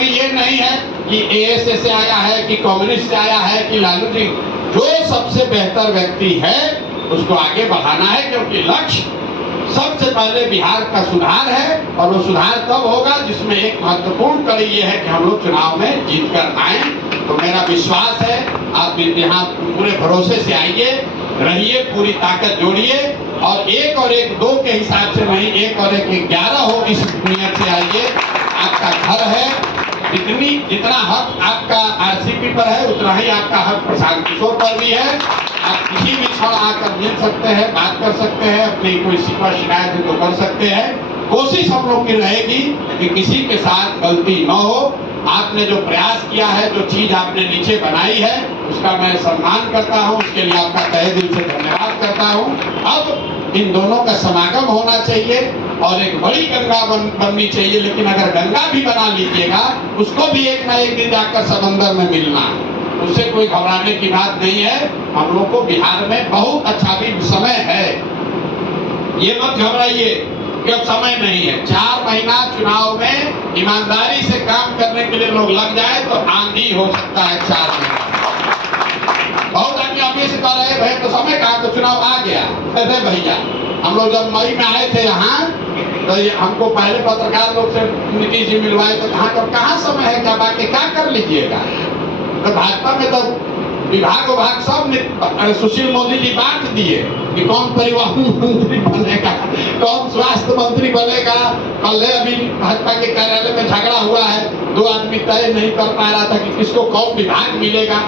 ये नहीं है कि एएसए से आया है कि कम्युनिस्ट से आया है कि लालू जी, जो सबसे बेहतर व्यक्ति है उसको आगे बढ़ाना है, क्योंकि लक्ष्य सबसे पहले बिहार का सुधार है। और वो सुधार तब होगा जिसमें एक महत्वपूर्ण कड़ी ये है कि हम लोग चुनाव में जीत कर आए। तो मेरा विश्वास है आप यहाँ पूरे भरोसे से आइए, रहिए, पूरी ताकत जोड़िए और एक 2 के हिसाब से नहीं, 1 और 1 11 हो, इस नियत से आइए। आपका घर है, जितना हक आपका आरसीपी पर है उतना ही आपका हक प्रशांत किशोर पर भी है। आप किसी भी क्षण आकर मिल सकते हैं, बात कर सकते हैं, अपनी कोई शिकवा शिकायत है तो कर सकते हैं। कोशिश हम लोग की रहेगी कि किसी के साथ गलती न हो। आपने जो प्रयास किया है, जो चीज आपने नीचे बनाई है, उसका मैं सम्मान करता हूं, उसके लिए आपका तहे दिल से धन्यवाद करता हूं। अब इन दोनों का समागम होना चाहिए और एक बड़ी गंगा बननी चाहिए। लेकिन अगर गंगा भी बना लीजिएगा, उसको भी एक ना एक दिन जाकर समंदर में मिलना है, उससे कोई घबराने की बात नहीं है। हम लोग को बिहार में बहुत अच्छा भी समय है, ये मत घबराइए कि अब समय नहीं है। 4 महीना चुनाव में ईमानदारी से काम करने के लिए लोग लग जाए तो आंधी हो सकता है 4 महीना। बहुत आदमी अभी से कह रहे भाई तो समय कहा, तो चुनाव आ गया। अरे भैया, हम लोग जब मई में आए थे यहाँ, तो हमको पहले पत्रकार लोग से नीतीश जी मिलवाए तो कहाँ समय है, क्या बाकी क्या कर लीजिएगा। तो भाजपा में तो विभाग सब सुशील मोदी जी बांट दिए कि कौन परिवहन मंत्री बनेगा, कौन स्वास्थ्य मंत्री बनेगा। कल अभी भाजपा के कार्यालय में झगड़ा हुआ है, 2 आदमी तय नहीं कर पा रहा था कि किसको कौन विभाग मिलेगा।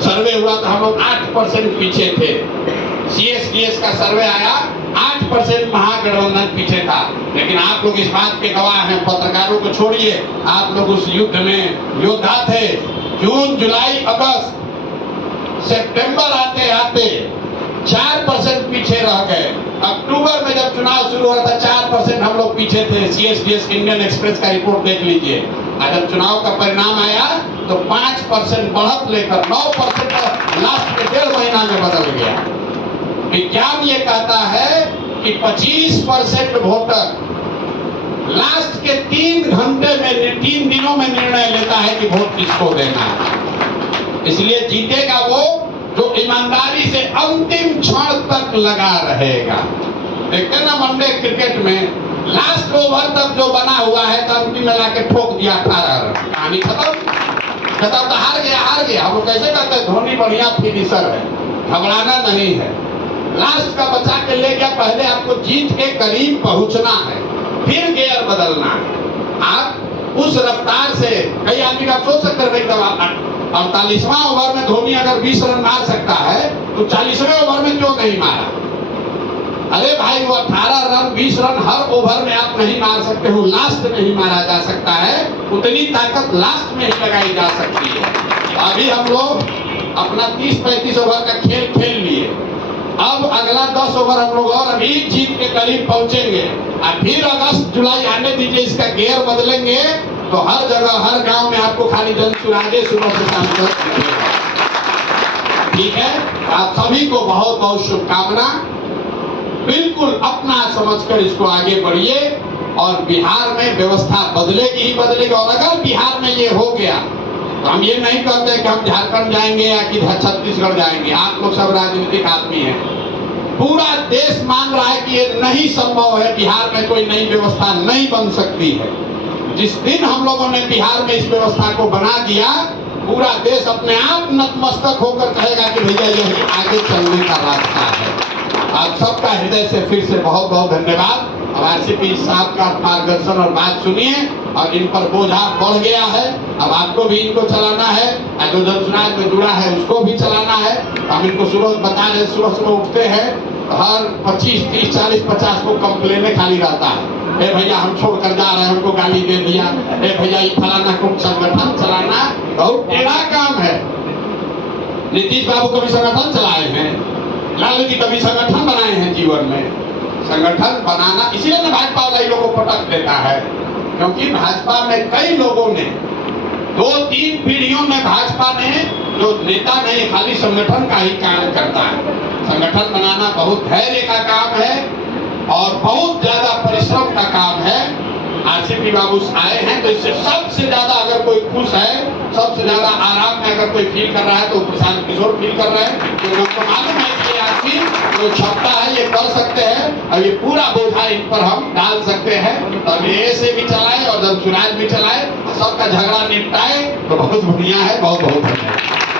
सर्वे हुआ तो हम लोग 8% पीछे थे। सीएस का सर्वे आया, 8% महागठबंधन पीछे था। लेकिन आप लोग इस बात के गवाह हैं, पत्रकारों को छोड़िए, आप लोग उस युद्ध में योद्धा थे। जून, जुलाई, अगस्त, सितंबर आते आते 4% पीछे रह गए। अक्टूबर में जब चुनाव शुरू हुआ था 4% हम लोग पीछे थे। सीएसडीएस इंडियन एक्सप्रेस का रिपोर्ट देख लीजिए। और जब चुनाव का परिणाम आया तो 5% बढ़त लेकर 9% लास्ट के 1.5 महीना में बदल गया। विज्ञान ये कहता है कि 25% वोटर लास्ट के 3 घंटे में, 3 दिनों में निर्णय लेता है कि वोट किसको देना है। इसलिए जीतेगा वो जो ईमानदारी से अंतिम क्षण तक लगा रहेगा। देखते ना वनडे क्रिकेट में लास्ट ओवर तक जो बना हुआ है तो अंतिम में लाके ठोक दिया 18 रन, कहानी खत्म। तो हार गया। हम कैसे कहते हैं धोनी बढ़िया फिनिशर है, घबराना नहीं है। लास्ट का बचा के ले गया। पहले आपको जीत के करीब पहुंचना है, फिर गियर बदलना है। आप उस रफ्तार से, कई आदमी का सोच सकते हैं 48वां ओवर में धोनी अगर 20 रन मार सकता है तो 40वें ओवर में क्यों नहीं मारा। अरे भाई, वो 18 रन 20 रन हर ओवर में आप नहीं मार सकते हो, लास्ट में ही मारा जा सकता है। उतनी ताकत लास्ट में ही लगाई जा सकती है। अभी हम लोग अपना 30-35 ओवर का खेल खेल लिए। अब अगला 10 ओवर हम लोग और अभी जीत के करीब पहुंचेंगे और फिर अगस्त जुलाई आने दीजिए, इसका गियर बदलेंगे तो हर जगह हर गांव में आपको खाली जन सुरागे सुबह से शाम तक मिलेगा। ठीक है, आप सभी को बहुत बहुत शुभकामना। बिल्कुल अपना समझकर इसको आगे बढ़िए और बिहार में व्यवस्था बदलेगी ही बदलेगी। और अगर बिहार में ये हो गया तो हम ये नहीं कहते कि हम झारखंड जाएंगे या कि छत्तीसगढ़ जाएंगे। आप लोग सब राजनीतिक आदमी हैं, पूरा देश मान रहा है कि ये नहीं संभव है, बिहार में कोई नई व्यवस्था नहीं बन सकती है। जिस दिन हम लोगों ने बिहार में इस व्यवस्था को बना दिया, पूरा देश अपने आप नतमस्तक होकर कहेगा कि भैया यही आगे चलने का रास्ता है। आप सबका हृदय से फिर से बहुत बहुत धन्यवाद। अब आरसीपी साहब का मार्गदर्शन और बात सुनिए। और इन पर बोझा बढ़ गया है, अब आपको भी इनको चलाना है, जो जनसुराज में जुड़ा है उसको भी चलाना है। हम इनको सुबह बता रहे, सुबह उठते हैं हर 25, 30, 40, 50 को कंप्लेने खाली रहता है। ए भैया हम छोड़ कर जा रहे हैं, हमको गाली दे दिया। ए भैया ये फलाना को संगठन चलाना बहुत टेढ़ा काम है। नीतीश बाबू कभी संगठन चलाए हैं? लालू जी कभी संगठन बनाए हैं जीवन में? संगठन बनाना इसीलिए ना भाजपा वाला लोगों को पटक देता है, क्योंकि भाजपा में कई लोगों ने 2-3 पीढ़ियों में भाजपा ने जो नेता नहीं, खाली संगठन का ही काम करता है। संगठन बनाना बहुत धैर्य का काम है और बहुत ज्यादा परिश्रम का काम है। आरसीपी बाबू आए हैं, तो इससे सबसे ज्यादा अगर कोई खुश है, सबसे ज्यादा आराम में अगर कोई फील कर रहा है तो प्रशांत किशोर फील कर रहे हैं। तो हमको मालूम है कि आरसी जो क्षमता है ये कर सकते हैं और ये पूरा बोझा इन पर हम डाल सकते हैं। तब ये से भी चलाए और जब चुनाव भी चलाए, सबका झगड़ा निपटाए तो बहुत बढ़िया है। बहुत बहुत धन्यवाद।